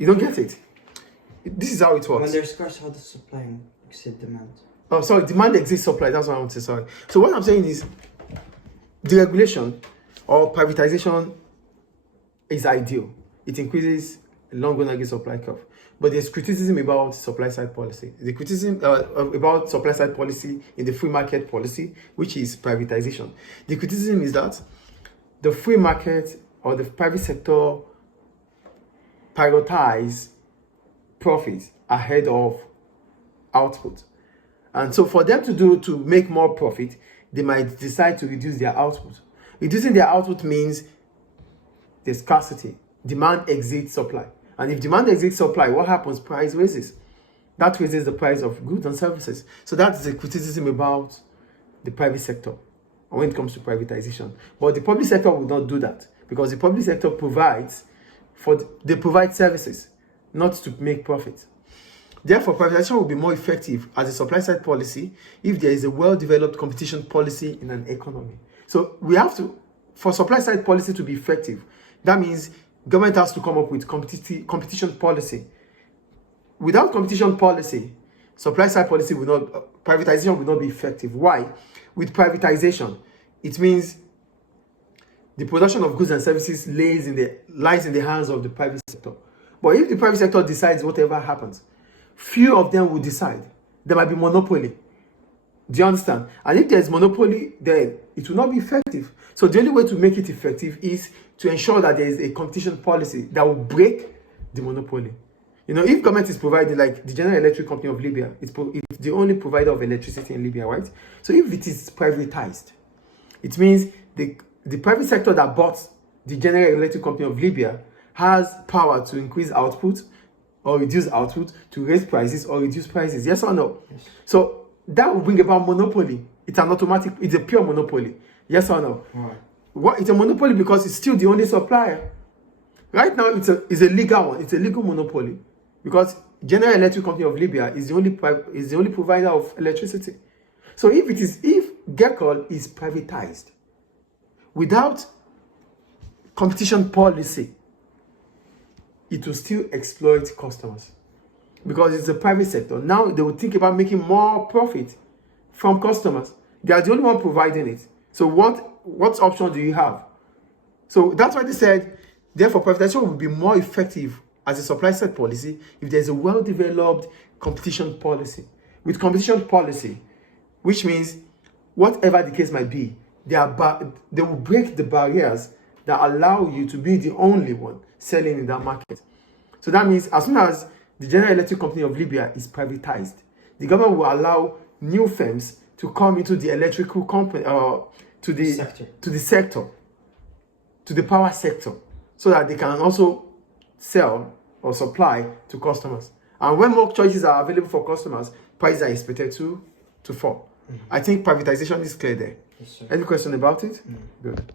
You don't get it. This is how it works. When there's scarce, how does supply exceed demand? Oh, sorry, demand exceeds supply. That's what I want to say. Sorry. So what I'm saying is, deregulation or privatization is ideal. It increases long-run supply curve. But there's criticism about supply side policy. The criticism about supply side policy in the free market policy, which is privatization. The criticism is that the free market or the private sector prioritize profit ahead of output. And so for them to make more profit, they might decide to reduce their output. Reducing their output means there's scarcity. Demand exceeds supply. And if demand exceeds supply, what happens? Price raises. That raises the price of goods and services. So that's the criticism about the private sector when it comes to privatization. But the public sector will not do that, because the public sector they provide services, not to make profit. Therefore, privatization will be more effective as a supply side policy if there is a well-developed competition policy in an economy. So we have to, for supply side policy to be effective, that means government has to come up with competition policy. Without competition policy, supply side policy will not, privatization will not be effective. Why? With privatization, it means the production of goods and services lies in the hands of the private sector. But if the private sector decides whatever happens, few of them will decide. There might be monopoly. Do you understand? And if there's monopoly, then it will not be effective. So the only way to make it effective is to ensure that there is a competition policy that will break the monopoly. You know, if government is providing, like the General Electric Company of Libya, it's the only provider of electricity in Libya, right? So if it is privatized, it means the private sector that bought the General Electric Company of Libya has power to increase output or reduce output, to raise prices or reduce prices. Yes or no? Yes. So that will bring about monopoly. It's a pure monopoly. Yes or no? Right. It's a monopoly because it's still the only supplier. Right now, it's a legal one. It's a legal monopoly because General Electric Company of Libya is the only provider of electricity. So if GECOL is privatized without competition policy, it will still exploit customers because it's a private sector. Now they will think about making more profit from customers. They are the only one providing it. So what option do you have? So that's why they said, therefore, privatization will be more effective as a supply side policy if there's a well-developed competition policy. With competition policy, which means whatever the case might be, they will break the barriers that allow you to be the only one selling in that market. So that means as soon as the General Electric Company of Libya is privatized, the government will allow new firms to come into the electrical company, to the sector, to the power sector, so that they can also sell or supply to customers. And when more choices are available for customers, prices are expected to fall. I think privatization is clear there. Yes, sir. Any question about it? Good.